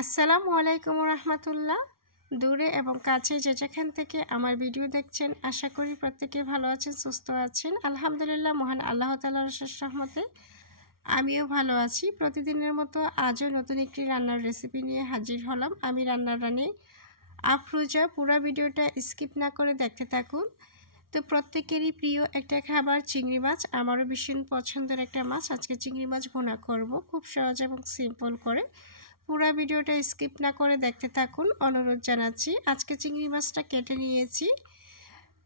আসসালামু আলাইকুম রহমতুল্লাহ। দূরে এবং কাছে যে যেখান থেকে আমার ভিডিও দেখছেন, আশা করি প্রত্যেকে ভালো আছেন, সুস্থ আছেন। আলহামদুলিল্লাহ, মহান আল্লাহ তালার শেষ রহমতে আমিও ভালো আছি। প্রতিদিনের মতো আজও নতুন একটি রান্নার রেসিপি নিয়ে হাজির হলাম। আমি রান্নার রানি আফরোজা। পুরো ভিডিওটা স্কিপ না করে দেখতে থাকুন। তো প্রত্যেকেরই প্রিয় একটা খাবার চিংড়ি মাছ। আমারও ভীষণ পছন্দের একটা মাছ। আজকে চিংড়ি মাছ ভোনা করব। খুব সহজ এবং সিম্পল করে। পুরো ভিডিওটা স্কিপ না করে দেখতে থাকুন। অনুরোধ জানাচ্ছি, আজকে চিংড়ি মাছটা কেটে নিয়েছি।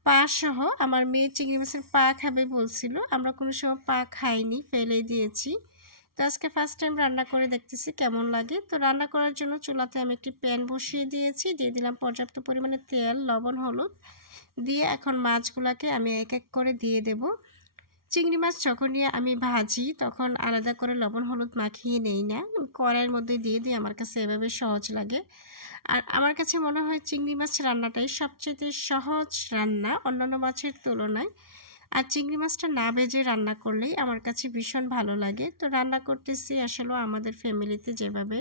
পা সহ আমার মেয়ে চিংড়ি মাছের পা খাবে বলছিল, আমরা কোনো সময় পা খাইনি, ফেলে দিয়েছি। তো আজকে ফার্স্ট টাইম রান্না করে দেখতেছি কেমন লাগে। তো রান্না করার জন্য চুলাতে আমি একটি প্যান বসিয়ে দিয়েছি, দিয়ে দিলাম পর্যাপ্ত পরিমাণে তেল, লবণ, হলুদ। দিয়ে এখন মাছগুলোকে আমি এক এক করে দিয়ে দেবো। চিংড়ি মাছ যখনই আমি ভাজি তখন আলাদা করে লবণ, হলুদ মাখিয়ে নেই না। কড়াইয়ের মধ্যে দিয়ে দিই, আমার কাছে এভাবে সহজ লাগে। আর আমার কাছে মনে হয় চিংড়ি মাছ রান্নাটাই সবচেয়ে সহজ রান্না অন্যান্য মাছের তুলনায়। আর চিংড়ি মাছটা না ভেজে রান্না করলেই আমার কাছে ভীষণ ভালো লাগে। তো রান্না করতেছি আসলে আমাদের ফ্যামিলিতে যেভাবে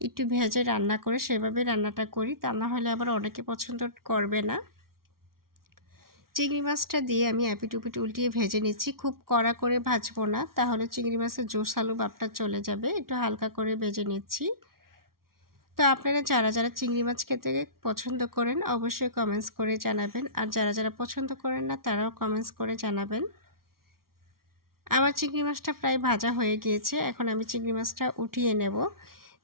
একটু ভেজে রান্না করে সেভাবে রান্নাটা করি, তা না হলে আবার অনেকে পছন্দ করবে না। চিংড়ি মাছটা দিয়ে আমি অ্যাপিটুপিট উল্টিয়ে ভেজে নিচ্ছি। খুব কড়া করে ভাজবো না, তাহলে চিংড়ি মাছের জোসালু বাপটা চলে যাবে। একটু হালকা করে ভেজে নিচ্ছি। তো আপনারা যারা যারা চিংড়ি মাছ খেতে পছন্দ করেন, অবশ্যই কমেন্টস করে জানাবেন। আর যারা যারা পছন্দ করেন না, তারাও কমেন্টস করে জানাবেন। আমার চিংড়ি মাছটা প্রায় ভাজা হয়ে গিয়েছে। এখন আমি চিংড়ি মাছটা উঠিয়ে নেব।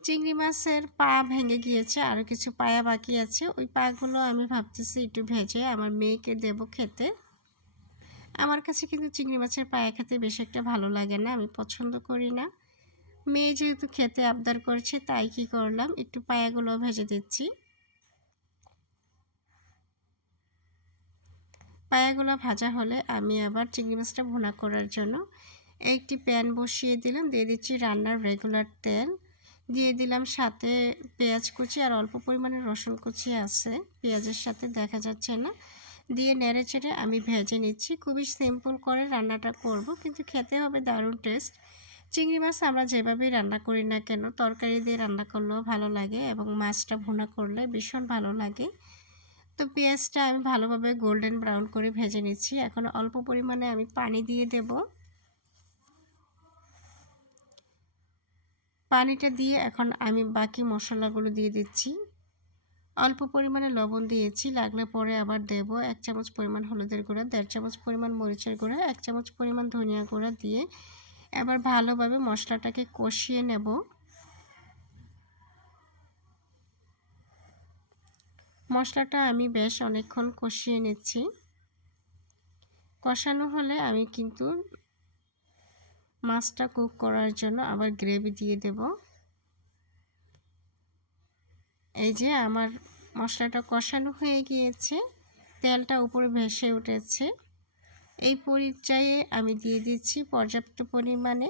চিংড়ি মাছের পা ভেঙে গিয়েছে আরও কিছু পায়া বাকি আছে। ওই পাগুলো আমি ভাবতেছি একটু ভেজে আমার মেয়েকে দেব খেতে। আমার কাছে কিন্তু চিংড়ি মাছের পায়া খেতে বেশি একটা ভালো লাগে না, আমি পছন্দ করি না। মেয়ে যেহেতু খেতে আবদার করছে, তাই কি করলাম? একটু পায়াগুলো ভেজে দিচ্ছি। পায়াগুলো ভাজা হলে আমি আবার চিংড়ি মাছটা ভুনা করার জন্য একটি প্যান বসিয়ে দিলাম, দিয়ে দিচ্ছি রান্নার রেগুলার তেল। দিয়ে দিলাম সাথে পেঁয়াজ কুচি আর অল্প পরিমাণে রসুন কুচি আছে। পেঁয়াজের সাথে দেখা যাচ্ছে না। দিয়ে নেড়ে চেড়ে আমি ভেজে নিচ্ছি। খুবই সিম্পল করে রান্নাটা করব, কিন্তু খেতে হবে দারুণ টেস্ট চিংড়ি মাছ আমরা যেভাবেই রান্না করি না কেন, তরকারি দিয়ে রান্না করলেও ভালো লাগে এবং মাছটা ভুনা করলে ভীষণ ভালো লাগে। তো পেঁয়াজটা আমি ভালোভাবে গোল্ডেন ব্রাউন করে ভেজে নিচ্ছি। এখন অল্প পরিমাণে আমি পানি দিয়ে দেবো। পানিটা দিয়ে এখন আমি বাকি মশলাগুলো দিয়ে দিচ্ছি। অল্প পরিমাণে লবণ দিয়েছি, লাগলে পরে আবার দেব। এক চামচ পরিমাণ হলুদের গুঁড়া, দেড় চামচ পরিমাণ মরিচের গুঁড়া, এক চামচ পরিমাণ ধনিয়া গুঁড়া দিয়ে এবার ভালোভাবে মশলাটাকে কষিয়ে নেব। মশলাটা আমি বেশ অনেকক্ষণ কষিয়ে নিচ্ছি। কষানো হলে আমি কিন্তু মাছটা কুক করার জন্য আবার গ্রেভি দিয়ে দেব। এই যে আমার মশলাটা কষানো হয়ে গিয়েছে, তেলটা উপরে ভেসে উঠেছে। এই পর্যায়ে আমি দিয়ে দিচ্ছি পর্যাপ্ত পরিমাণে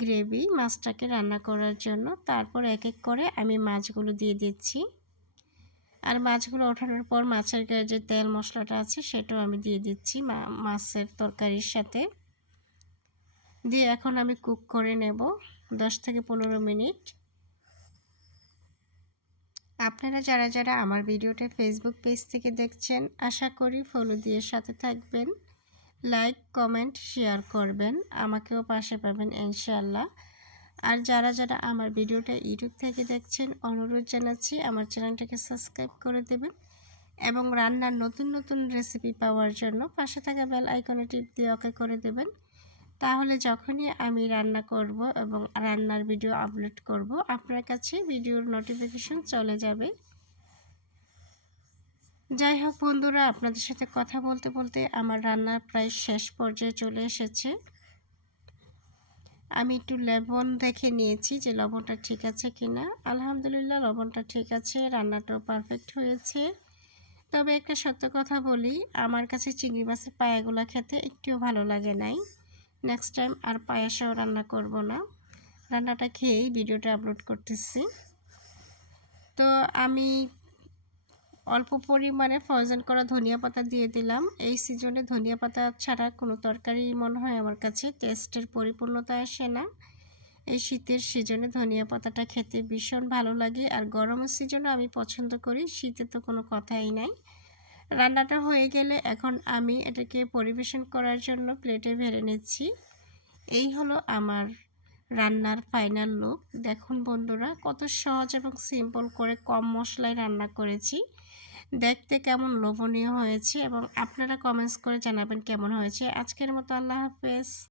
গ্রেভি মাছটাকে রান্না করার জন্য। তারপর এক এক করে আমি মাছগুলো দিয়ে দিচ্ছি। আর মাছগুলো ওঠানোর পর মাছের গায়ে যে তেল মশলাটা আছে, সেটাও আমি দিয়ে দিচ্ছি মাছের তরকারির সাথে। দিয়ে এখন আমি কুক করে নেব দশ থেকে পনেরো মিনিট। আপনারা যারা যারা আমার ভিডিওটা ফেসবুক পেজ থেকে দেখছেন, আশা করি ফলো দিয়ে সাথে থাকবেন। লাইক কমেন্ট শেয়ার করবেন। আমাকেও পাশে পাবেন ইনশাল্লাহ আর যারা যারা আমার ভিডিওটা ইউটিউব থেকে দেখছেন, অনুরোধ জানাচ্ছি আমার চ্যানেলটাকে সাবস্ক্রাইব করে দেবেন এবং রান্নার নতুন নতুন রেসিপি পাওয়ার জন্য পাশে থাকা বেল আইকনে টিপ দিয়ে ওকে করে দেবেন। তাহলে যখনই আমি রান্না করব এবং রান্নার ভিডিও আপলোড করব, আপনার কাছে ভিডিওর নোটিফিকেশন চলে যাবে। যাই হোক বন্ধুরা, আপনাদের সাথে কথা বলতে বলতে আমার রান্নার প্রায় শেষ পর্যায়ে চলে এসেছে। আমি একটু লবণ দেখে নিয়েছি যে লবণটা ঠিক আছে কি না আলহামদুলিল্লাহ লবণটা ঠিক আছে, রান্নাটাও পারফেক্ট হয়েছে। তবে একটা সত্য কথা বলি, আমার কাছে চিংড়ি মাছের পায়াগুলো খেতে একটুও ভালো লাগে নাই। নেক্সট টাইম আর পায়াসাও রান্না করব না। রান্নাটা খেয়েই ভিডিওটা আপলোড করতেছি। তো আমি অল্প পরিমাণে ফ্রোজেন করা ধনিয়া পাতা দিয়ে দিলাম। এই সিজনে ধনিয়া পাতা ছাড়া কোনো তরকারি মনে হয় আমার কাছে টেস্টের পরিপূর্ণতা আসে না। এই শীতের সিজনে ধনিয়া পাতাটা খেতে ভীষণ ভালো লাগে। আর গরমের সিজনে আমি পছন্দ করি, শীতে তো কোনো কথাই নাই। রান্নাটা হয়ে গেলে এখন আমি এটাকে পরিবেশন করার জন্য প্লেটে ভেড়ে নিচ্ছি। এই হলো আমার রান্নার ফাইনাল লুক। দেখুন বন্ধুরা, কত সহজ এবং সিম্পল করে কম মশলায় রান্না করেছি। দেখতে কেমন লোভনীয় হয়েছে এবং আপনারা কমেন্টস করে জানাবেন কেমন হয়েছে। আজকের মতো আল্লাহ হাফেজ।